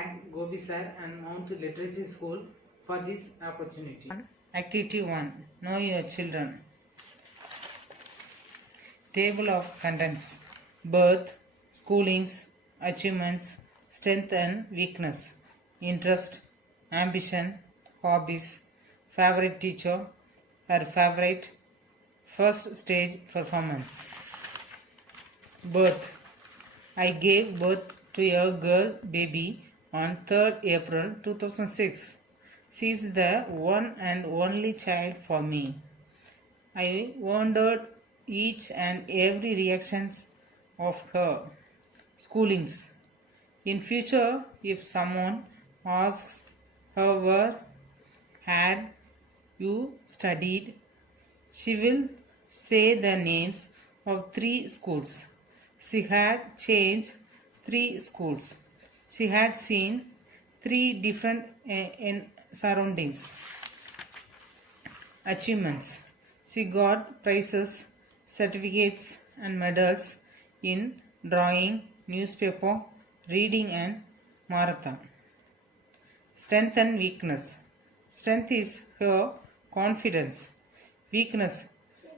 thank Gopi sir and Mount Literacy School for this opportunity. Activity 1. Know your children. Table of contents. Birth, schoolings, achievements, strength and weakness, interest, ambition, hobbies, favorite teacher, her favorite, first stage performance. Birth. I gave birth to a girl baby on 3rd April 2006. She is the one and only child for me. I wondered each and every reactions of her. Schoolings. In future, if someone asks her where had you studied, she will say the names of 3 schools. She had changed 3 schools. She had seen 3 different surroundings. Achievements. She got prizes, certificates and medals in drawing, newspaper, reading and marathon. Strength and weakness. Strength is her confidence. Weakness.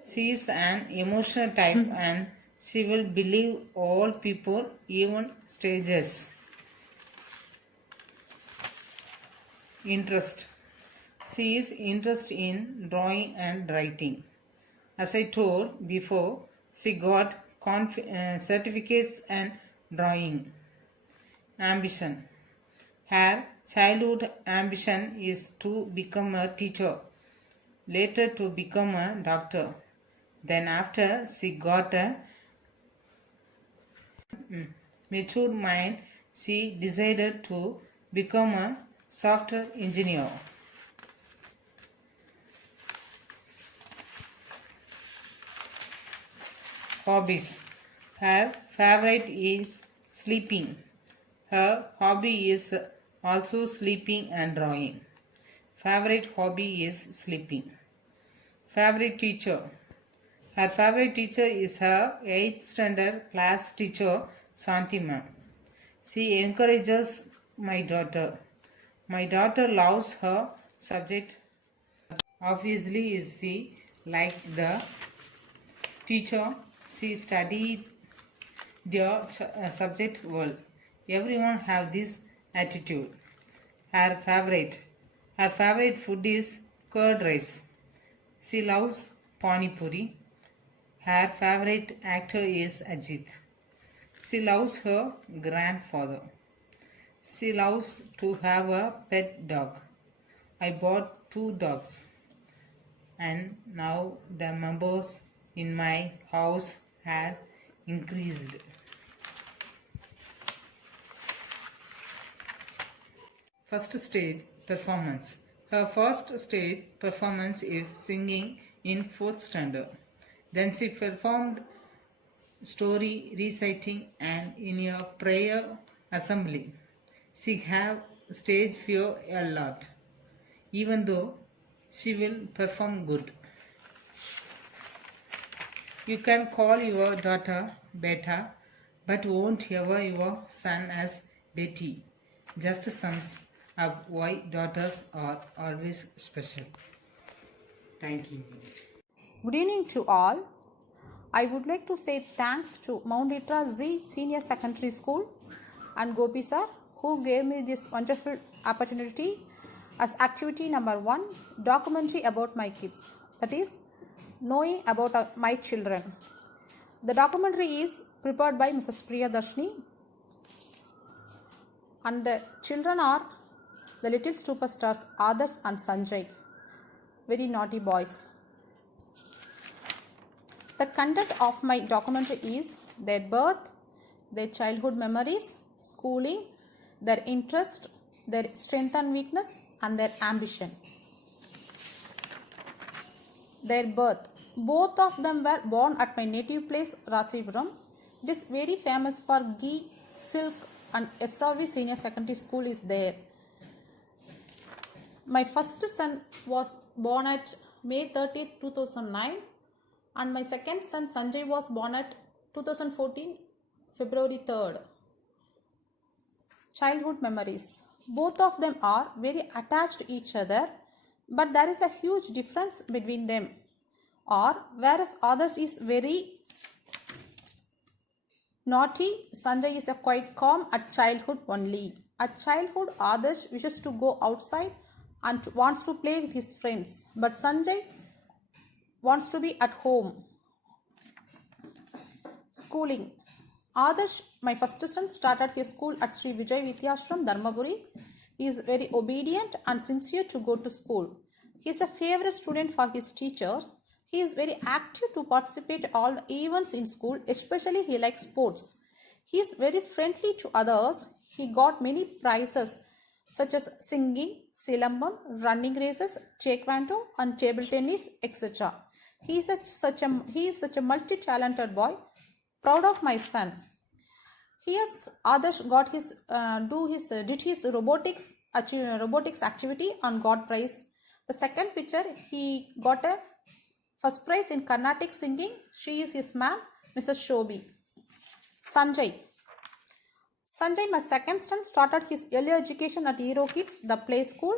She is an emotional type and she will believe all people, even strangers. Interest. She is interested in drawing and writing. As I told before, she got certificates and drawing. Ambition. Her childhood ambition is to become a teacher, later to become a doctor. Then after she got a matured mind, she decided to become a software engineer. Hobbies. Her favorite is sleeping. Her hobby is also sleeping and drawing. Favorite hobby is sleeping. Favorite teacher. Her favorite teacher is her 8th standard class teacher, Santi ma'am. She encourages my daughter. My daughter loves her subject. Obviously, she likes the teacher. She studied their subject well. Everyone have this attitude. Her favorite food is curd rice. She loves pani puri. Her favorite actor is Ajit. She loves her grandfather. She loves to have a pet dog. I bought 2 dogs. And now the members in my house had increased. First stage performance. Her first stage performance is singing in 4th standard. Then she performed story reciting and in a prayer assembly. She have stage fear a lot, even though she will perform good. You can call your daughter Beta, but won't ever your son as Betty. Just sums of why daughters are always special. Thank you. Good evening to all. I would like to say thanks to Mount Literacy Senior Secondary School and Gopi sir who gave me this wonderful opportunity as activity number 1, documentary about my kids. That is, knowing about my children. The documentary is prepared by Mrs. Priyadarshini and the children are the little superstars Adarsh and Sanjay, very naughty boys. The content of my documentary is their birth, their childhood memories, schooling, their interest, their strength and weakness and their ambition. Their birth. Both of them were born at my native place Rasipuram. It is very famous for ghee, silk and SRV Senior Secondary School is there. My first son was born at May 30th, 2009 and my second son Sanjay was born at 2014 February 3rd. childhood memories. Both of them are very attached to each other, but there is a huge difference between them. Or whereas others is very naughty, Sanjay is a quite calm at childhood only. At childhood, Adarsh wishes to go outside and wants to play with his friends, but Sanjay wants to be at home. Schooling. Adarsh, my first son, started his school at Sri Vijay Vidyashram, Dharmaburi. He is very obedient and sincere to go to school. He is a favorite student for his teachers. He is very active to participate all the events in school, especially he likes sports. He is very friendly to others. He got many prizes such as singing, silambam, running races, taekwondo and table tennis, etc. He is such a multi-talented boy. Proud of my son. Here's Adarsh got his did his robotics activity and got prize. The second picture, he got a first prize in Carnatic singing. She is his ma'am, Mrs. Shobi. Sanjay. Sanjay, my second son, started his early education at Hero Kids, the play school,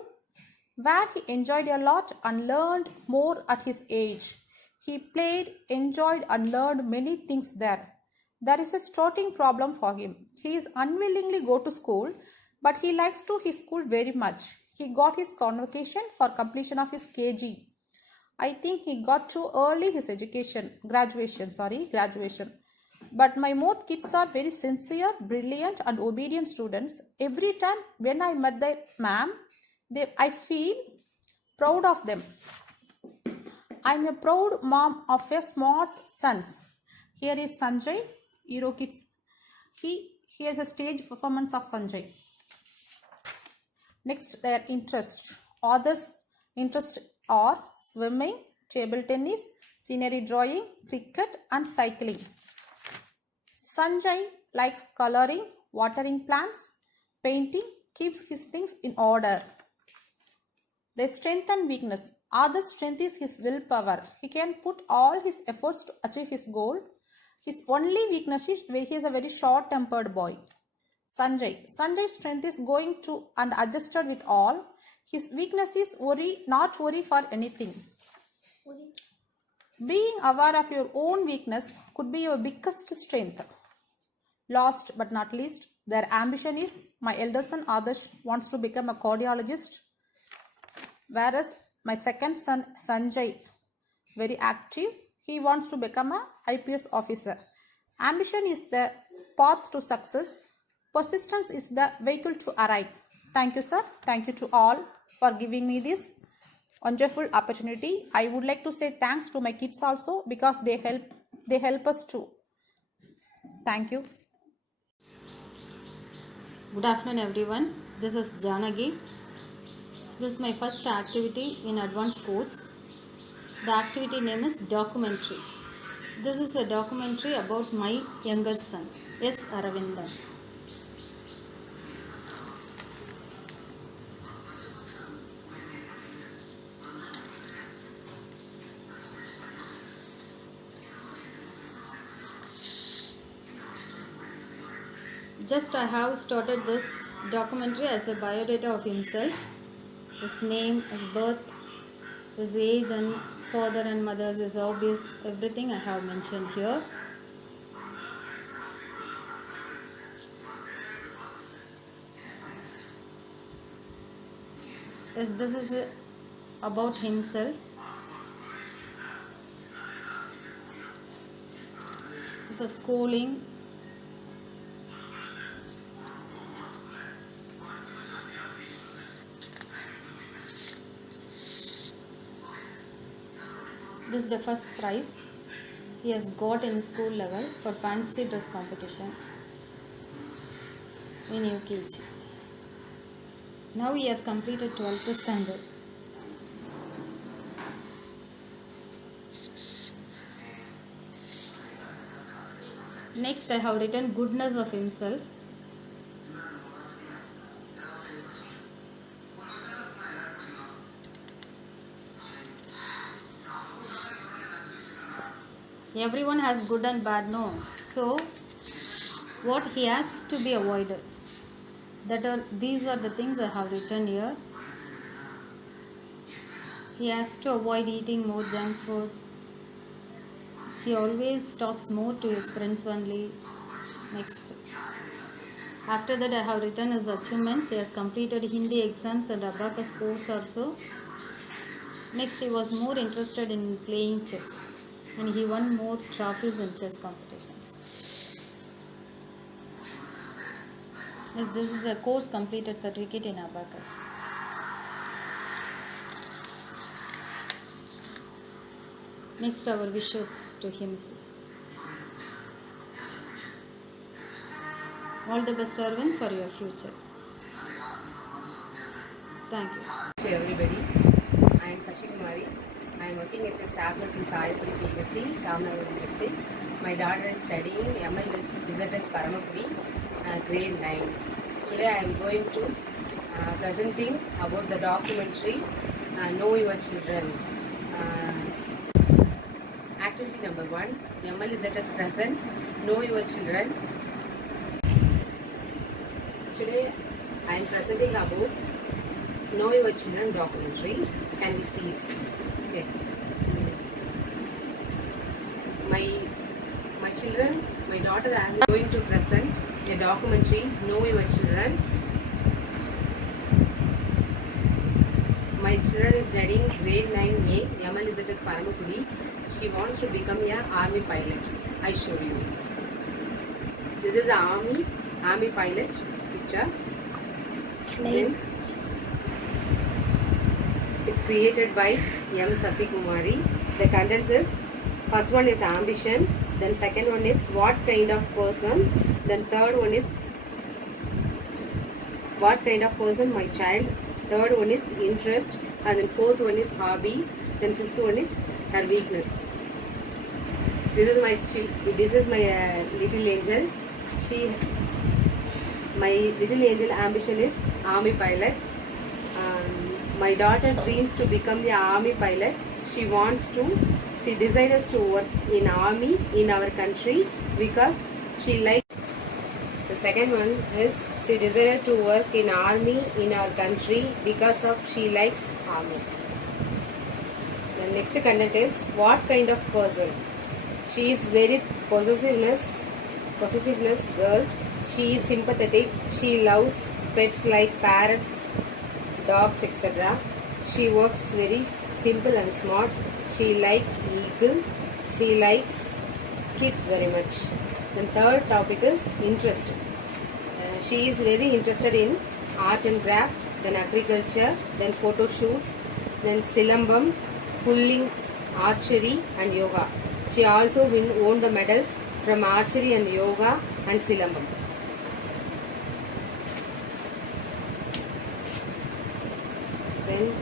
where he enjoyed a lot and learned more at his age. He played, enjoyed and learned many things there. There is a starting problem for him. He is unwillingly go to school, but he likes to his school very much. He got his convocation for completion of his KG. I think he got too early his graduation. But my both kids are very sincere, brilliant and obedient students. Every time when I met the ma'am, I feel proud of them. I am a proud mom of a smart sons. Here is Sanjay, Hero Kids. Here's a stage performance of Sanjay. Next, their interest. Others' interest are swimming, table tennis, scenery drawing, cricket and cycling. Sanjay likes coloring, watering plants, painting, keeps his things in order. Their strength and weakness. Others' strength is his willpower. He can put all his efforts to achieve his goal. His only weakness is he is a very short-tempered boy. Sanjay's strength is going to and adjusted with all. His weakness is not worry for anything. Being aware of your own weakness could be your biggest strength. Last but not least, their ambition is my elder son Adarsh wants to become a cardiologist, whereas my second son Sanjay, very active, he wants to become a IPS officer. Ambition is the path to success. Persistence is the vehicle to arrive. Thank you, sir. Thank you to all for giving me this wonderful opportunity. I would like to say thanks to my kids also because they help us too. Thank you. Good afternoon everyone. This is Janagi. This is my first activity in advanced course. The activity name is documentary. This is a documentary about my younger son, S. Aravindan. Just I have started this documentary as a biodata of himself, his name, his birth, his age and father and mother's, his hobbies, everything I have mentioned here. Yes, this is about himself. This is schooling. This is the first prize he has got in school level for fancy dress competition in UKG. Now he has completed 12th standard. Next I have written goodness of himself. Everyone has good and bad, no? So what he has to be avoided. These are the things I have written here. He has to avoid eating more junk food. He always talks more to his friends only. Next. After that, I have written his achievements. He has completed Hindi exams and abacus course also. Next, he was more interested in playing chess and he won more trophies in chess competitions. Yes, this is the course completed certificate in abacus. Next, our wishes to himself. All the best, Arvind, for your future. Thank you. To everybody, I am Sashi Kumari. I am working as a staff nurse in Sayapuri PSC, Ramnagam district. My daughter is studying ML Visitors Paramapudi, grade 9. Today I am going to presenting about the documentary Know Your Children. Activity number 1, ML Visitors Presents Know Your Children. Today I am presenting about Know Your Children documentary. Can we see it? Okay. My children, my daughter, I am going to present a documentary, Know Your Children. My children is studying grade 9A, Yamal Izatas Paramapudi. She wants to become an army pilot. I show you. This is an army pilot picture. Then, it's created by M. Sasi Kumari. The contents is, first one is ambition, then second one is what kind of person, then third one is what kind of person my child, third one is interest, and then fourth one is hobbies, then fifth one is her weakness. This is my little angel. My little angel ambition is army pilot. My daughter dreams to become the army pilot. She desires to work in army in our country because she likes. The second one is she desires to work in army in our country because of she likes army. The next content is what kind of person. She is very possessiveness girl. She is sympathetic. She loves pets like parrots, dogs, etc. She works very simple and smart. She likes eagle. She likes kids very much. Then third topic is interest. She is very interested in art and craft, then agriculture, then photo shoots, then silambam, pulling, archery and yoga. She also won the medals from archery and yoga and silambam. Then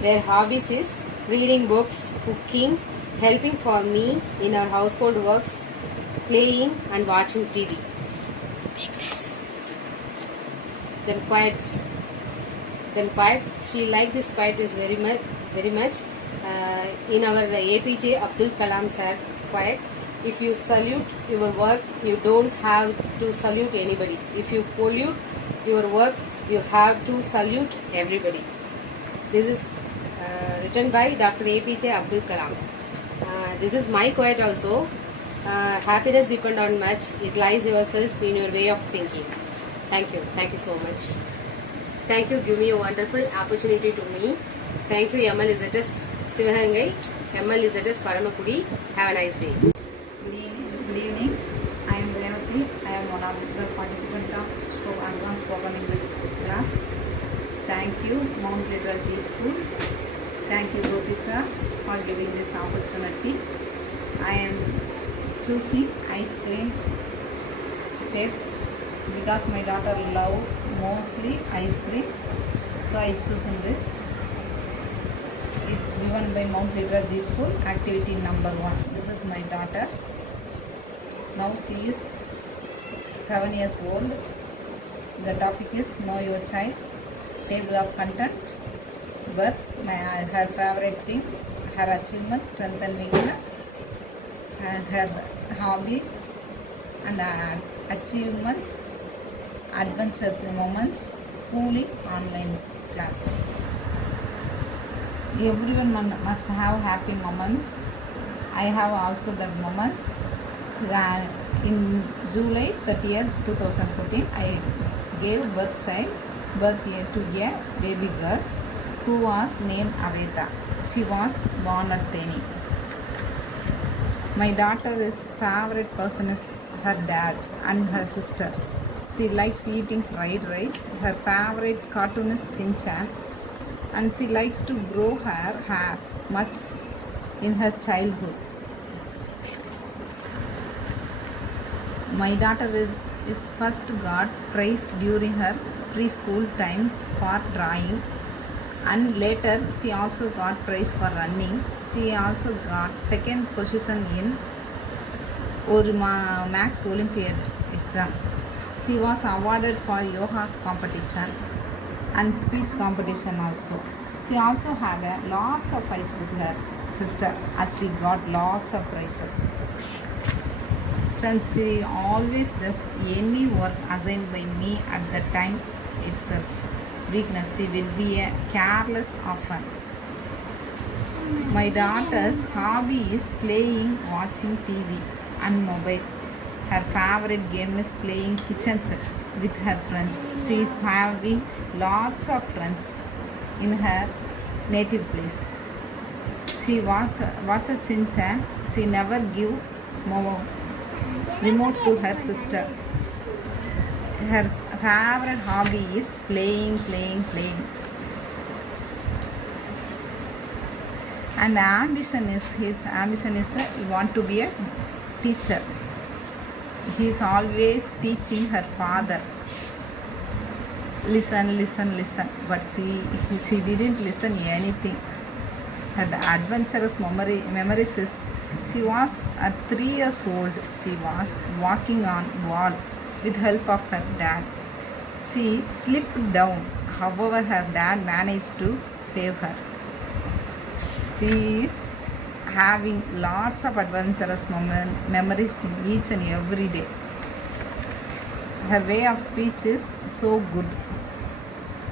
their hobbies is reading books, cooking, helping for me in our household works, playing and watching TV. Then quiets. She like this quiet is very much. In our APJ Abdul Kalam sir quiet. If you salute your work, you don't have to salute anybody. If you pollute your work, you have to salute everybody. This is written by Dr. APJ Abdul Kalam. This is my quote also. Happiness depends on much. It lies yourself in your way of thinking. Thank you. Thank you so much. Thank you. Give me a wonderful opportunity to me. Thank you, ML Izatas Sivahangai, ML Izatas Paramapudi. Have a nice day. Good evening. I am Revati. I am one of the participants of Advanced Spoken English class. Thank you, Mount Literal G School. Thank you, Gopi sir, for giving this opportunity. I am choosing ice cream shape because my daughter love mostly ice cream. So I chosen this. It's given by Mount Literal G School, activity number 1. This is my daughter. Now she is 7 years old. The topic is Know Your Child. Table of content. Birth, her favorite thing, her achievements, strength and weakness, her hobbies, and achievements, adventure moments, schooling, online classes. Everyone must have happy moments. I have also that moments. In July 30th, 2014, I gave birth year to a baby girl who was named Aveta. She was born at Theni. My daughter's favorite person is her dad and her sister. She likes eating fried rice. Her favorite cartoon is Chin Chan, and she likes to grow her hair much in her childhood. My daughter is first got prize during her preschool times for drawing, and later she also got prize for running. She also got second position in Max Olympiad exam. She was awarded for yoga competition and speech competition also. She also had lots of fights with her sister as she got lots of prizes. Strength, she always does any work assigned by me at the time itself. Weakness, she will be a careless often. My daughter's hobby is playing, watching TV and mobile. Her favorite game is playing kitchen set with her friends. She is having lots of friends in her native place. She watches Chin Chan. She never give remote to her sister. Her favorite hobby is playing. And his ambition is he want to be a teacher. He is always teaching her father. Listen. But she didn't listen anything. Her adventurous memories is she was at 3 years old. She was walking on wall with help of her dad. She slipped down. However, her dad managed to save her. She is having lots of adventurous memories in each and every day. Her way of speech is so good.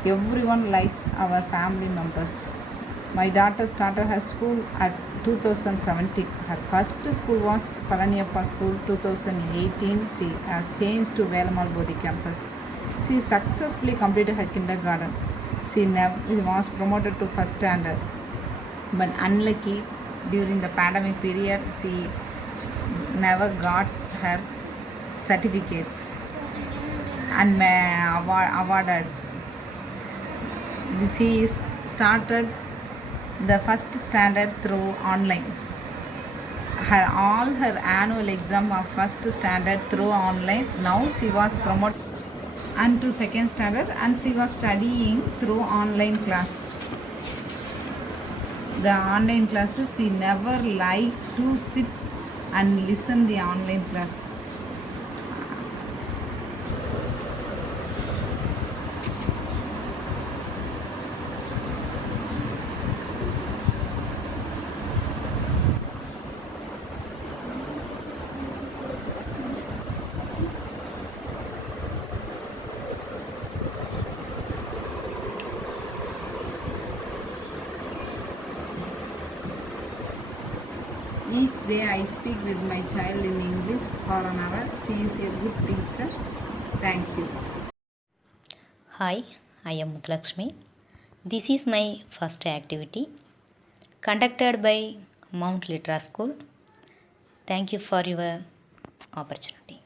Everyone likes our family members. My daughter started her school at 2017. Her first school was Palaniyappa School. 2018 she has changed to Velamal Bodhi campus. She successfully completed her kindergarten. She was promoted to first standard. But unlucky, during the pandemic period, she never got her certificates and awarded. She started the first standard through online. All her annual exam of first standard through online. Now she was promoted and to second standard, and she was studying through online class. The online classes, she never likes to sit and listen the online class. Each day I speak with my child in English for an hour. She is a good teacher. Thank you. Hi, I am Muthulakshmi. This is my first activity conducted by Mount Litra School. Thank you for your opportunity.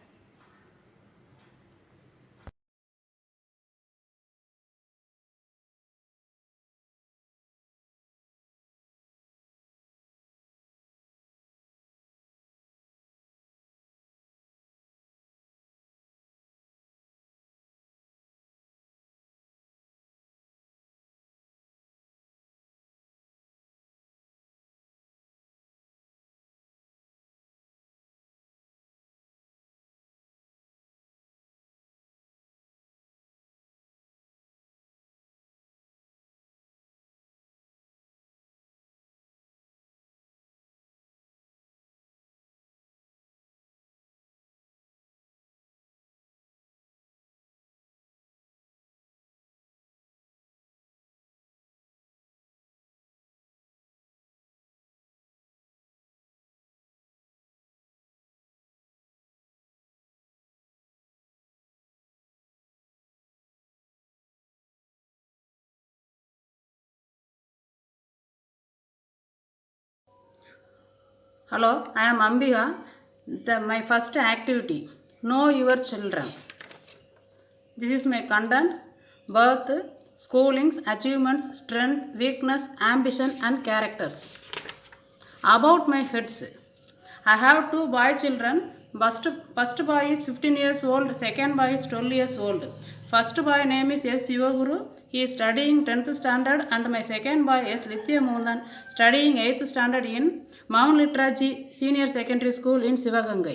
Hello, I am Ambika. My first activity, know your children. This is my content, birth, schoolings, achievements, strength, weakness, ambition and characters. About my kids, I have two boy children. First boy is 15 years old, second boy is 12 years old. First boy name is S. Yuvaguru. He is studying 10th standard, and my second boy is Lithya Mundan, studying 8th standard in Mount Literaji Senior Secondary School in Sivagangai.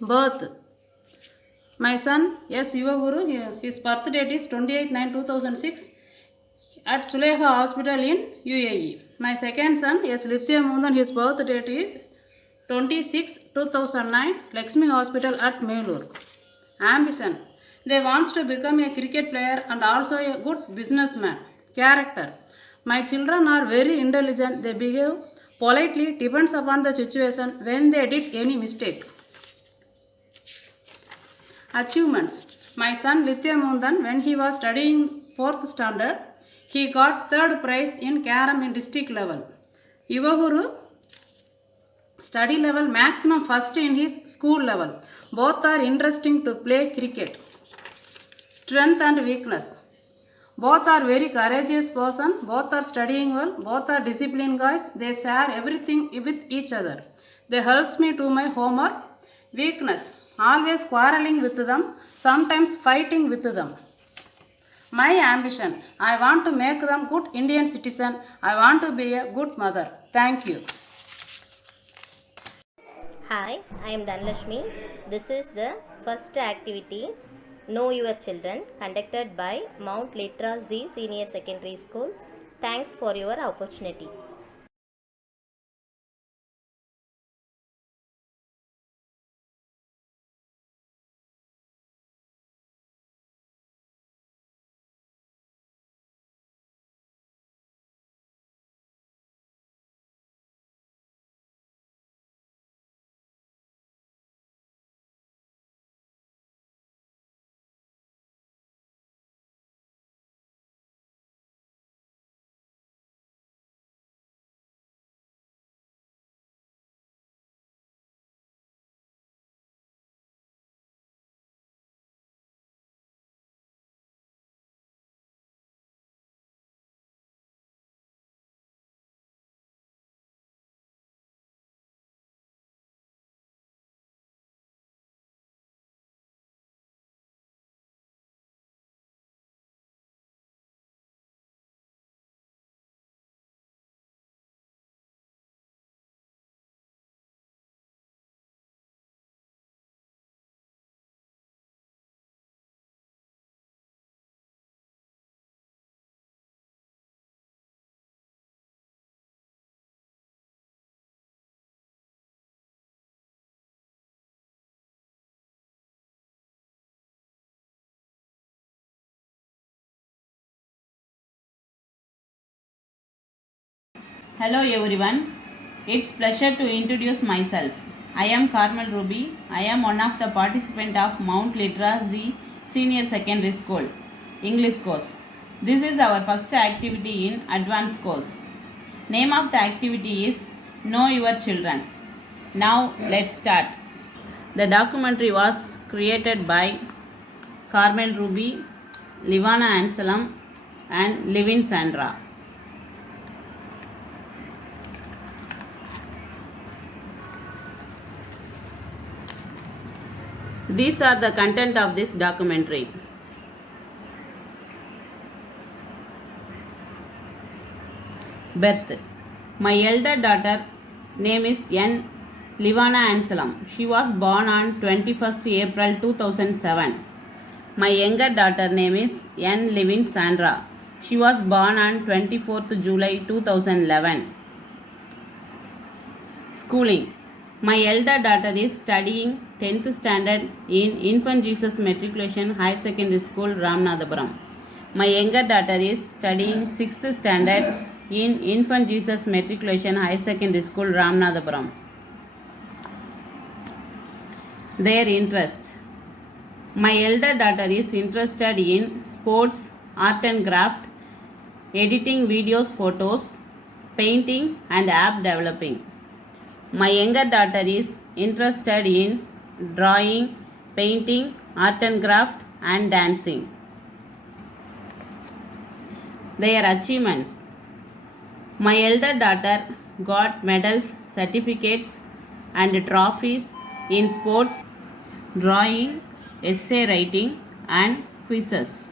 Birth. My son S. Yuvaguru, his birth date is 28/9/2006 at Suleha Hospital in UAE. My second son S. Lithya Mundan, his birth date is 26/2009 Lakshmi Hospital at Melur. Ambition. They wants to become a cricket player and also a good businessman. Character. My children are very intelligent. They behave politely, depends upon the situation when they did any mistake. Achievements. My son Lithya Mundan, when he was studying 4th standard, he got 3rd prize in Carom in district level. Yuvaguru, study level maximum first in his school level. Both are interesting to play cricket. Strength and weakness. Both are very courageous person. Both are studying well. Both are disciplined guys. They share everything with each other. They helps me to my homework. Weakness. Always quarreling with them. Sometimes fighting with them. My ambition. I want to make them good Indian citizen. I want to be a good mother. Thank you. Hi, I am Dhanlashmi. This is the first activity, Know Your Children, conducted by Mount Litra Z Senior Secondary School. Thanks for your opportunity. Hello everyone, it's pleasure to introduce myself. I am Carmel Ruby. I am one of the participants of Mount Litra Z Senior Secondary School English course. This is our first activity in advanced course. Name of the activity is Know Your Children. Now let's start. The documentary was created by Carmel Ruby, Livana Anselm and Livin Sandra. These are the content of this documentary. Birth. My elder daughter name is N. Livana Anselm. She was born on 21st April 2007. My younger daughter name is N. Livin Sandra. She was born on 24th July 2011. Schooling. My elder daughter is studying 10th standard in Infant Jesus Matriculation Higher Secondary School, Ramanathapuram. My younger daughter is studying 6th standard in Infant Jesus Matriculation Higher Secondary School, Ramanathapuram. Their interest. My elder daughter is interested in sports, art and craft, editing videos, photos, painting, and app developing. My younger daughter is interested in drawing, painting, art and craft, and dancing. Their achievements. My elder daughter got medals, certificates, and trophies in sports, drawing, essay writing, and quizzes.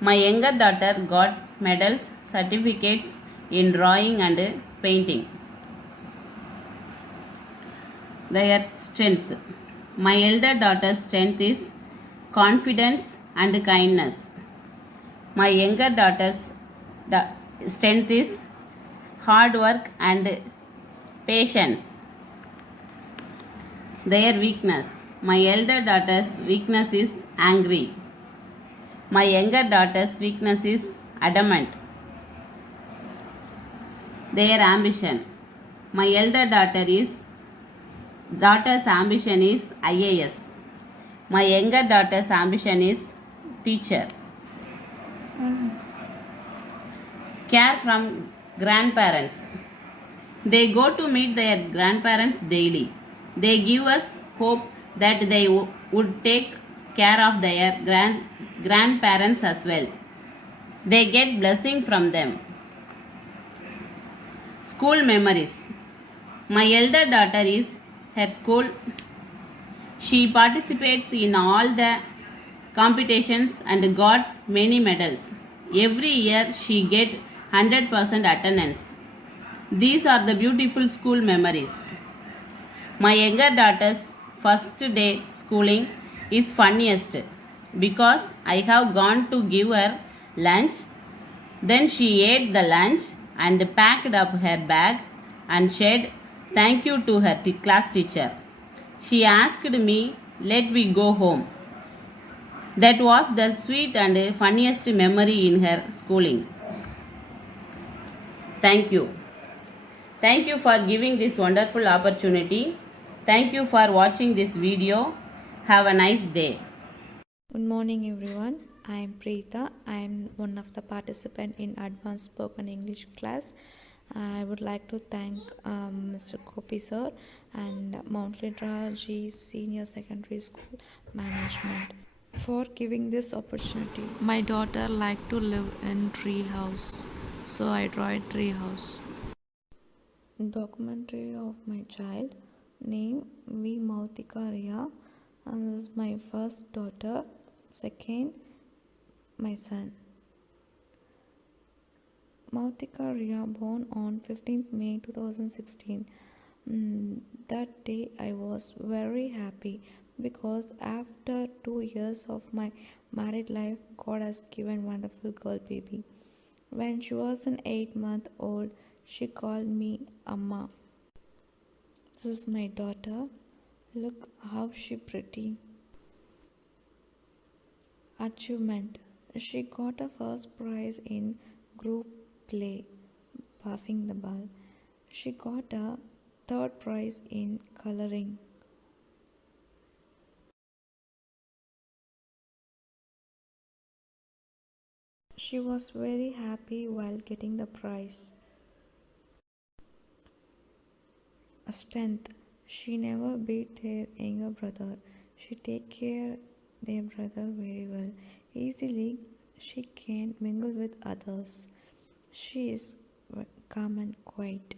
My younger daughter got medals, certificates in drawing and painting. Their strength. My elder daughter's strength is confidence and kindness. My younger daughter's strength is hard work and patience. Their weakness. My elder daughter's weakness is angry. My younger daughter's weakness is adamant. Their ambition. My elder daughter's ambition is IAS. My younger daughter's ambition is teacher. Care from grandparents. They go to meet their grandparents daily. They give us hope that they would take care of their grandparents as well. They get blessing from them. School memories. My elder daughter is her school. She participates in all the competitions and got many medals. Every year she get 100% attendance. These are the beautiful school memories. My younger daughter's first day schooling is funniest because I have gone to give her lunch. Then she ate the lunch and packed up her bag and said thank you to her class teacher. She asked me, let we go home. That was the sweet and funniest memory in her schooling. Thank you. Thank you for giving this wonderful opportunity. Thank you for watching this video. Have a nice day. Good morning everyone. I am Preeta. I am one of the participants in Advanced Spoken English class. I would like to thank Mr. Gopi sir and Mount Litra G Senior Secondary School Management for giving this opportunity. My daughter liked to live in tree house, so I draw a tree house. Documentary of my child, name V Mautika Riya, and this is my first daughter, second my son. Mautika Riya born on 15th May 2016. That day I was very happy because after 2 years of my married life, God has given wonderful girl baby. When she was an 8-month-old, she called me Amma. This is my daughter. Look how she pretty. Achievement. She got a first prize in group play, passing the ball. She got a third prize in coloring. She was very happy while getting the prize. Strength. She never beat their younger brother. She take care their brother very well. Easily she can mingle with others. She is calm and quiet.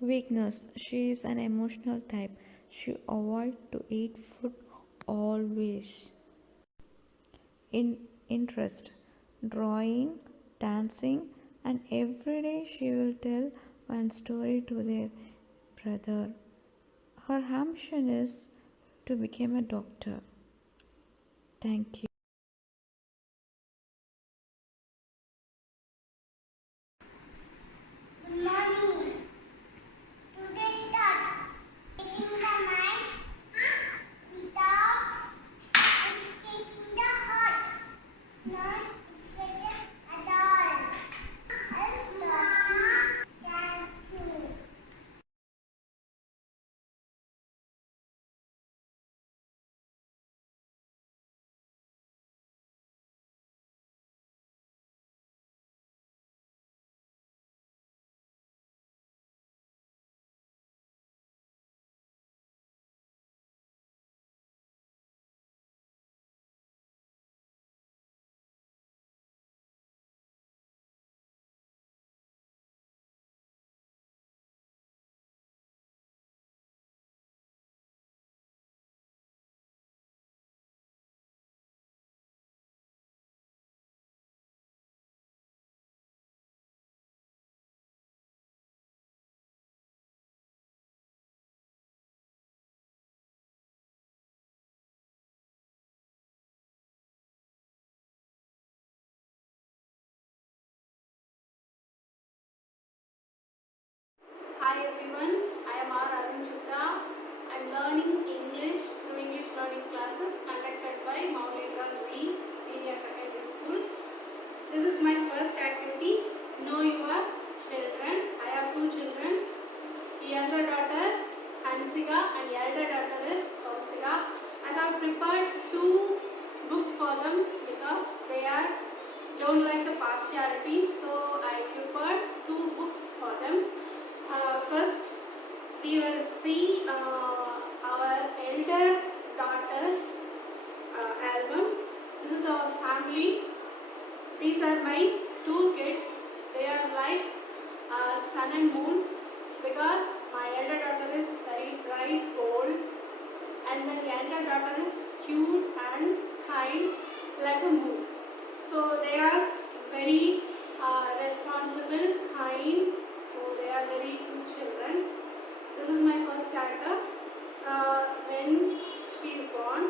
Weakness. She is an emotional type. She avoids to eat food always. Interest. Drawing, dancing, and every day she will tell one story to their brother. Her ambition is to become a doctor. Thank you. Hi everyone, I am R. Arun Chutta. I am learning English through English learning classes conducted by Mount Edra Z Senior Secondary School. This is my first activity, Know Your Children. I have two children, younger daughter Hansika and elder daughter is Kausika. I have prepared two books for them because they don't like the partiality, so I prepared two books for them. First, we will see our elder daughter's album. This is our family. These are my two kids. They are like sun and moon because my elder daughter is very bright gold and the younger daughter is cute and kind like a moon. So they are very responsible, kind. So they are very good children. This is my first character. When she is born,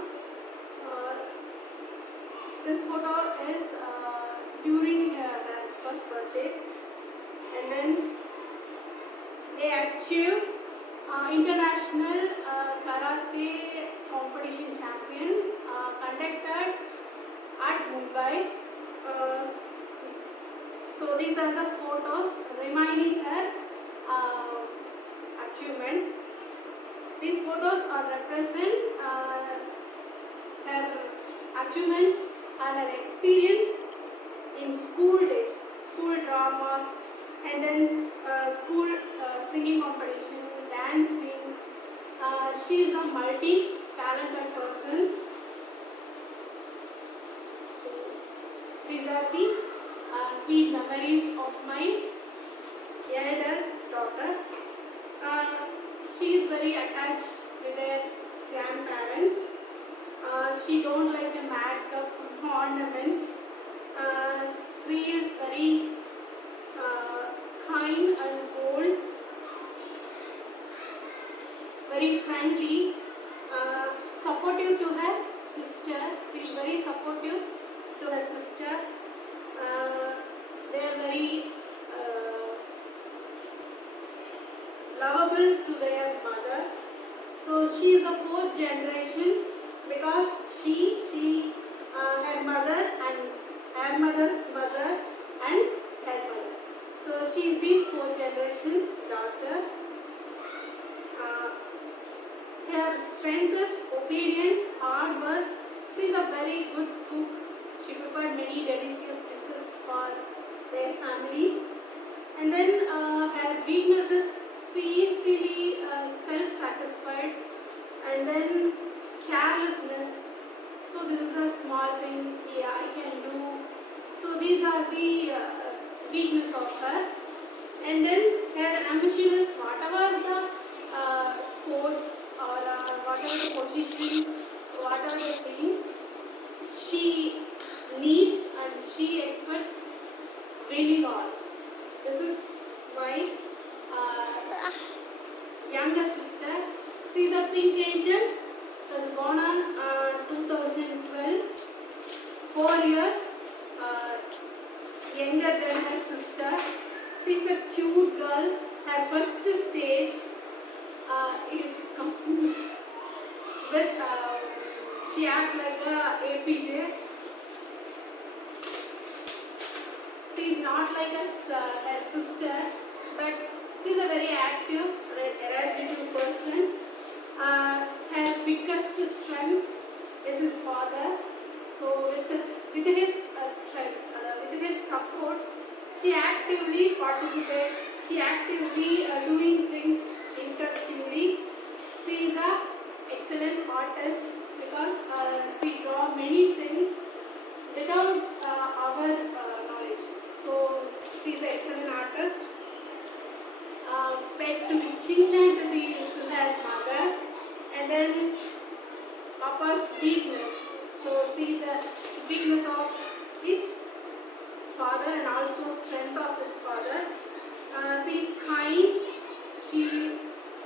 this photo is during her first birthday, and then they achieved international karate competition champion conducted at Mumbai. So these are the photos reminding her achievement. These photos are represent her achievements and her experience in school days, school dramas, and then school singing competition, dancing. She is a multi-talented person. These are the sweet memories of my elder daughter. She is very attached with her grandparents. She don't like the makeup ornaments. She is very kind and bold, very friendly, supportive to her sister. She is very supportive to her sister. They are very lovable to their mother. So she is the fourth generation because her mother and her mother's mother and her mother. So she is the fourth generation daughter. Her strength is obedient, hard work. She is a very good cook. She prepared many delicious dishes for their family. And then her weakness is she is easily self-satisfied, and then carelessness. So this is a small things, yeah, I can do. So these are the weakness of her. And then her ambition is whatever the sports or whatever the position, whatever the thing she needs and she expects winning all. This is my younger sister. She is a pink angel. Was born on 2012. 4 years younger than her sister. She is a cute girl. Her first stage is with she acts like a APJ. She is not like her sister, but she is a very active, energetic person. Her biggest strength is his father. So with his strength, with his support, she actively participates. She actively doing things interestingly. She is a excellent artist because she draw many things without our knowledge. So she is an excellent artist. Pet to be Chinchan to her mother, and then Papa's weakness. So she is a weakness of his father and also strength of his father. She is kind. She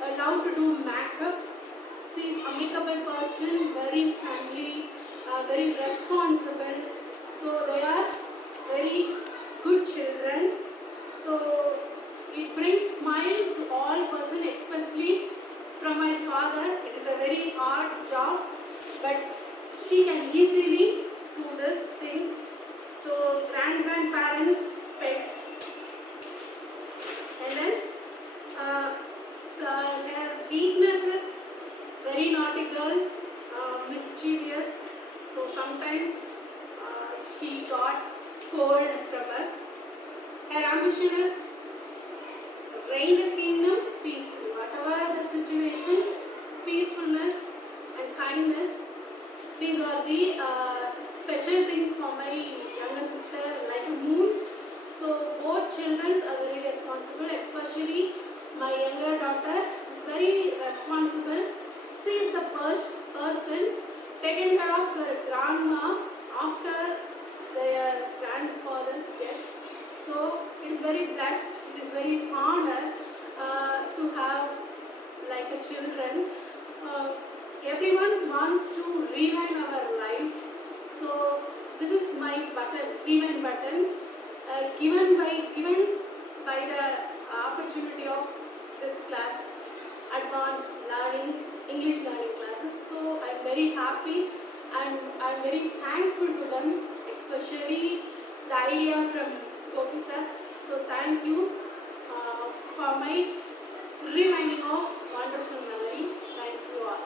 allowed to do makeup. She is amicable person, very friendly, very responsible. So they are very good children. So it brings smile to all person, especially from my father. It is a very hard job, but she can easily do these things. So grandparents pet, and then her weaknesses, very naughty girl, mischievous. So sometimes she got scolded from us. Her ambition is reign the kingdom peaceful. Whatever the situation, peacefulness and kindness. These are the special things for my younger sister, like a moon. So both children are very responsible, especially my younger daughter is very responsible. She is the person taken care of her grandma after their grandfather's death. So it is very blessed, it is very honor to have like a children. Everyone wants to rewind our life. So this is my button, rewind button, given by the opportunity of this class, advanced learning, English learning classes. So I'm very happy and I'm very thankful to them, especially the idea from Gopi sir. So thank you for my reminding of wonderful memory. Thank you all.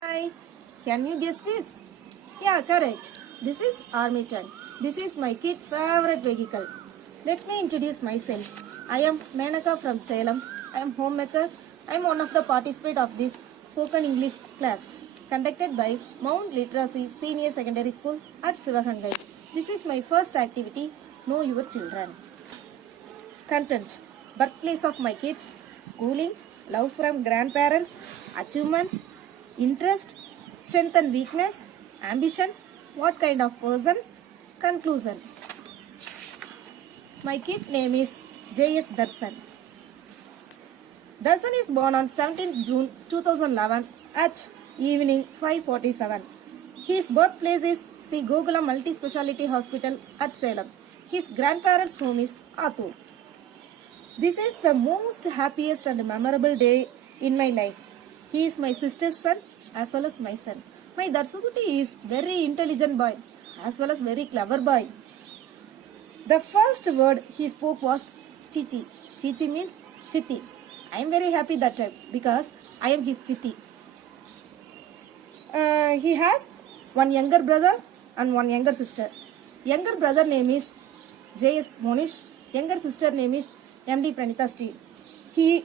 Hi, can you guess this? Yeah, correct. This is Army Tank. This is my kid favorite vehicle. Let me introduce myself. I am Menaka from Salem. I am homemaker. I am one of the participants of this spoken English class conducted by Mount Literacy Senior Secondary School at Sivagangai. This is my first activity, Know Your Children. Content: birthplace of my kids, schooling, love from grandparents, achievements, interest, strength and weakness, ambition, what kind of person, conclusion. My kid name is J.S. Darshan. Darshan is born on 17th June 2011 at evening 5:47. His birthplace is Sri Gogula Multi-Speciality Hospital at Salem. His grandparents' home is Atul. This is the most happiest and memorable day in my life. He is my sister's son as well as my son. My Darsukuti is very intelligent boy as well as very clever boy. The first word he spoke was Chichi. Chichi means Chitti. I am very happy that time because I am his Chitti. He has one younger brother and one younger sister. Younger brother name is J.S. Monish. Younger sister name is M.D. Pranita Steve. He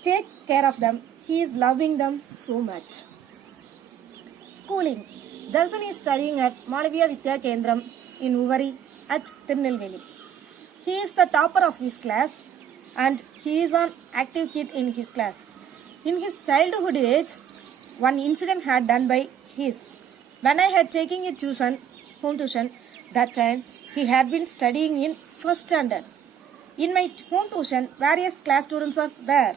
take care of them. He is loving them so much. Schooling. Darshan is studying at Malaviya Vidya Kendram in Uvari at Tirunelveli. He is the topper of his class and he is an active kid in his class. In his childhood age, one incident had done by his. When I had taken a tuition, home tuition, that time he had been studying in first standard. In my home tuition, various class students are there.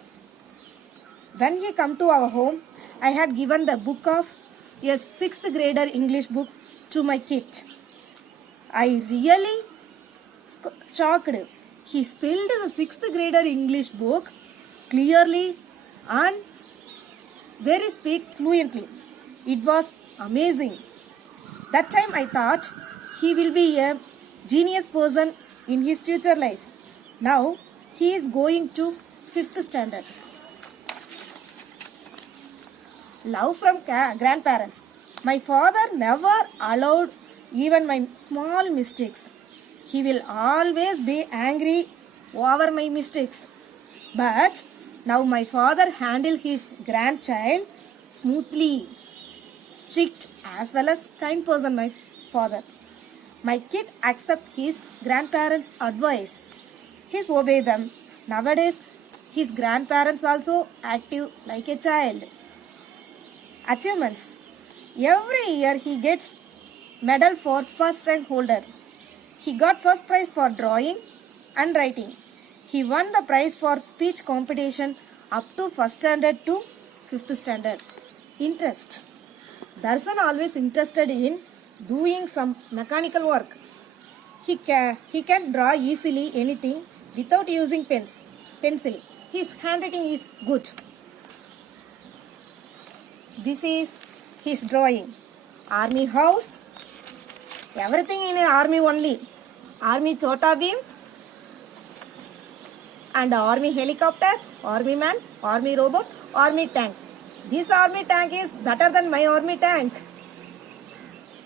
When he come to our home, I had given the book of a 6th grader English book to my kid. I really shocked. He spelled the 6th grader English book clearly and very speak fluently. It was amazing. That time I thought he will be a genius person in his future life. Now he is going to 5th standard. Love from grandparents. My father never allowed even my small mistakes. He will always be angry over my mistakes. But Now my father handled his grandchild smoothly. Strict as well as kind person, my father. My kid accept his grandparents' advice. He's obey them. Nowadays, his grandparents also active like a child. Achievements. Every year he gets medal for first rank holder. He got first prize for drawing and writing. He won the prize for speech competition up to first standard to fifth standard. Interest. Darshan always interested in doing some mechanical work. He can draw easily anything without using pencil. His handwriting is good. This is his drawing. Army house. Everything in an army only. Army Chota Beam and army helicopter, army man, army robot, army tank. This army tank is better than my army tank.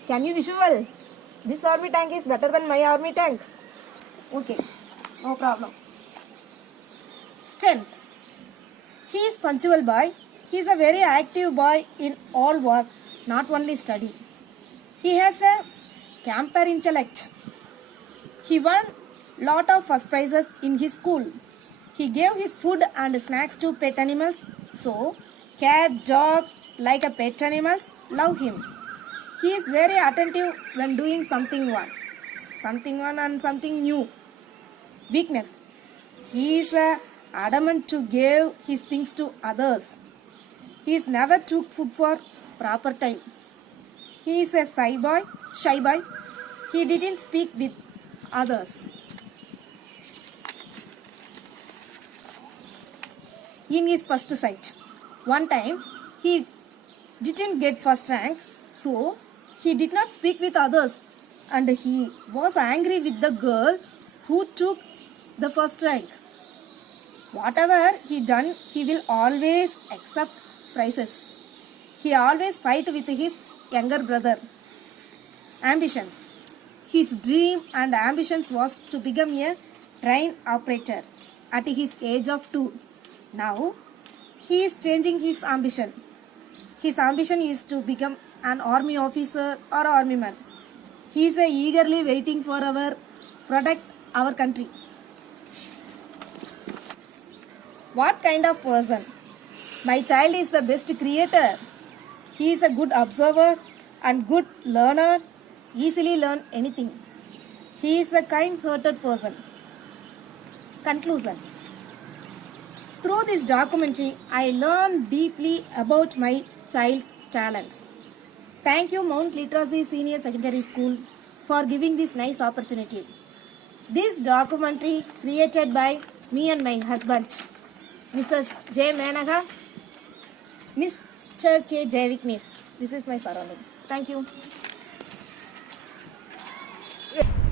Can you visual? This army tank is better than my army tank. Okay, no problem. Strength. He is punctual boy. He is a very active boy in all work, not only study. He has a camper intellect. He won lot of first prizes in his school. He gave his food and snacks to pet animals. So, cat, dog, like a pet animals, love him. He is very attentive when doing something one and something new. Weakness. He is adamant to give his things to others. He is never took food for proper time. He is a shy boy. He didn't speak with others. In his first sight, one time he didn't get first rank, so he did not speak with others and he was angry with the girl who took the first rank. Whatever he done, he will always accept prizes. He always fight with his younger brother. Ambitions. His dream and ambitions was to become a train operator at his age of 2. Now, he is changing his ambition. His ambition is to become an army officer or army man. He is eagerly waiting for protect our country. What kind of person? My child is the best creator. He is a good observer and good learner, easily learn anything. He is a kind-hearted person. Conclusion. Through this documentary, I learned deeply about my child's talents. Thank you, Mount Literacy Senior Secondary School, for giving this nice opportunity. This documentary created by me and my husband, Mrs. J. Managa, Mr. K. Javiknis. This is my surrounding. Thank you.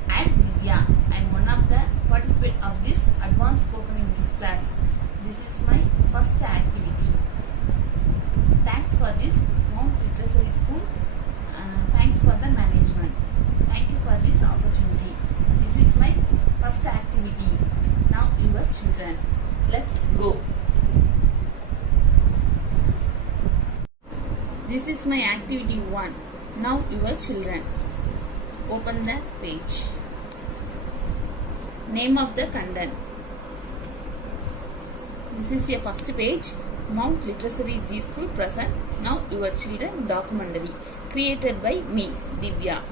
I am Divya. I am one of the participants of this advanced spoken English class. This is my first activity. Thanks for this Mount Literacy School. Thanks for the management. Thank you for this opportunity. This is my first activity. Now your children. Let's go. This is my activity 1. Now your children. Open the page. Name of the content. This is your first page. Mount Literacy G School present. Now your children documentary. Created by me, Divya.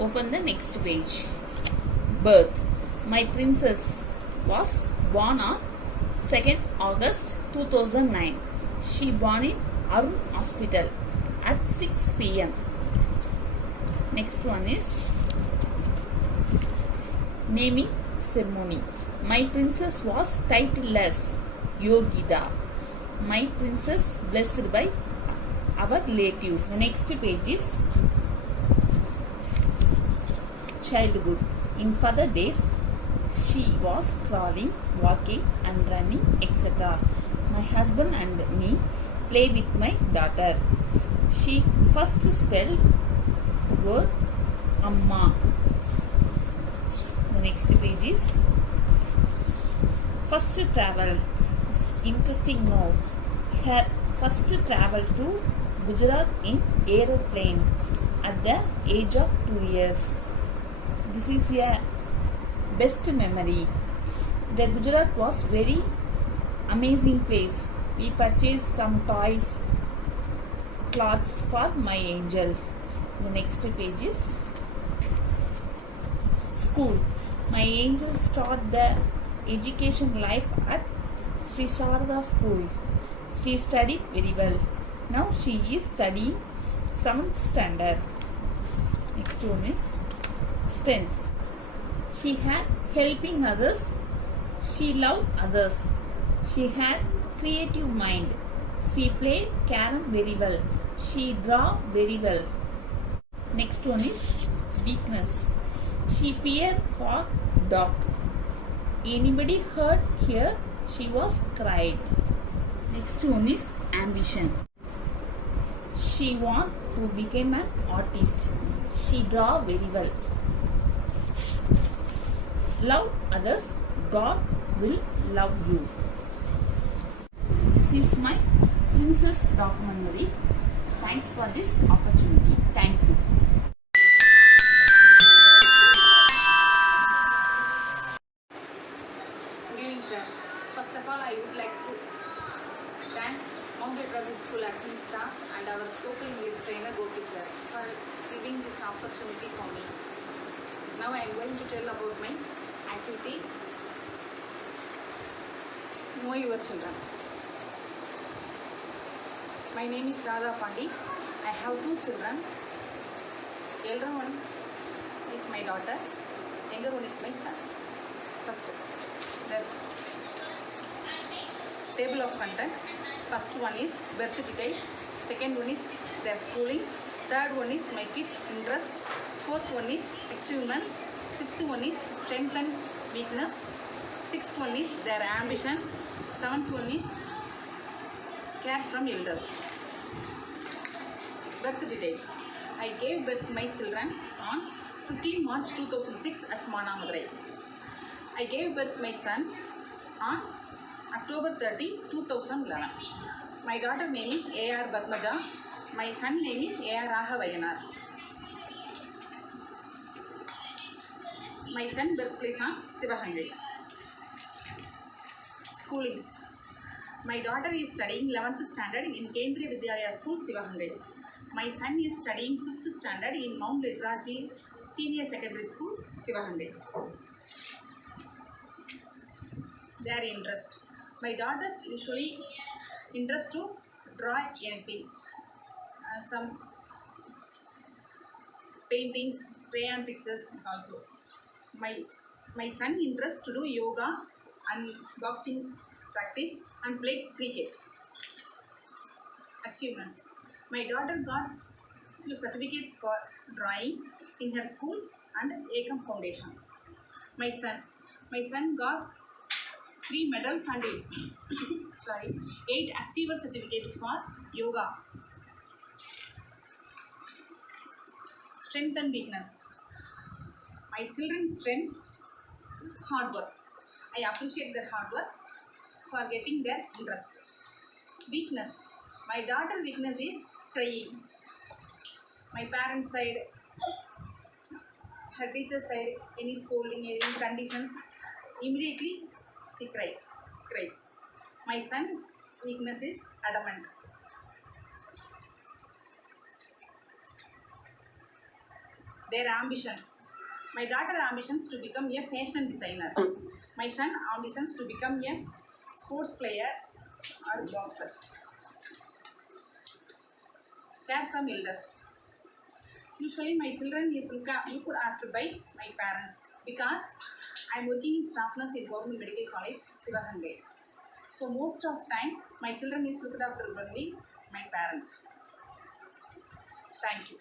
Open the next page. Birth. My princess was born on 2nd August 2009. She born in Arun Hospital at 6 p.m. Next one is naming ceremony. My princess was titleless Yogida. My princess blessed by our relatives. The next page is childhood. In further days, she was crawling, walking and running, etc. My husband and me play with my daughter. She first spelled word Amma. The next page is first travel. interesting note. Her first travel to Gujarat in aeroplane at the age of 2 years. This is a best memory. The Gujarat was very amazing place. We purchased some toys, clothes for my angel. The next page is school. My angel started the education life at Sri Sharada School. She studied very well. Now she is studying 7th standard. Next one is strength. She had helping others. She loved others. She had creative mind. She played carom very well. She draw very well. Next one is weakness. She feared for dark. Anybody heard here, she was cried. Next one is ambition. She want to become an artist. She draw very well. Love others, God will love you. This is my princess documentary. Thanks for this opportunity. Thank you. Good evening, sir. First of all, I would like to thank Mount Literacy School admin staffs and our spoken English trainer Gopi sir for giving this opportunity for me. Now I am going to tell about my activity, Know Your Children. My name is Radha Pandi. I have 2 children. Elder one is my daughter, younger one is my son. First, the table of content. First one is birth details. Second one is their schoolings. Third one is my kids' interest. Fourth one is achievements. Fifth one is strength and weakness. Sixth one is their ambitions. Seventh one is care from elders. Birth details. I gave birth to my children on 15 March 2006 at Manamadurai. I gave birth to my son on October 30, 2011. My daughter name is A.R. Padmaja. My son name is A.R. Raghavaiyanar. My son birthplace on Sivagangai. Schoolings. My daughter is studying 11th standard in Kendriya Vidyalaya School, Sivagangai. My son is studying 5th standard in Mount Literacy Senior Secondary School, Sivagangai. Their interest. My daughters usually interest to draw anything. Some paintings, crayon pictures also. My son interest to do yoga and boxing practice and play cricket. Achievements. My daughter got few certificates for drawing in her schools and Ekam Foundation. My son got 3 medals and 8 achiever certificate for yoga. Strength and weakness. My children's strength is hard work. I appreciate their hard work for getting their interest. Weakness. My daughter weakness is crying. My parents' side, her teacher's side, any scolding, any conditions, immediately she cries. My son weakness is adamant. Their ambitions. My daughter ambitions to become a fashion designer. My son ambitions to become a sports player or boxer. Care from elders. Usually my children is looked after by my parents because I am working in staff nurse in Government Medical College, Sivagangai. So most of time my children is looked after by my parents. Thank you.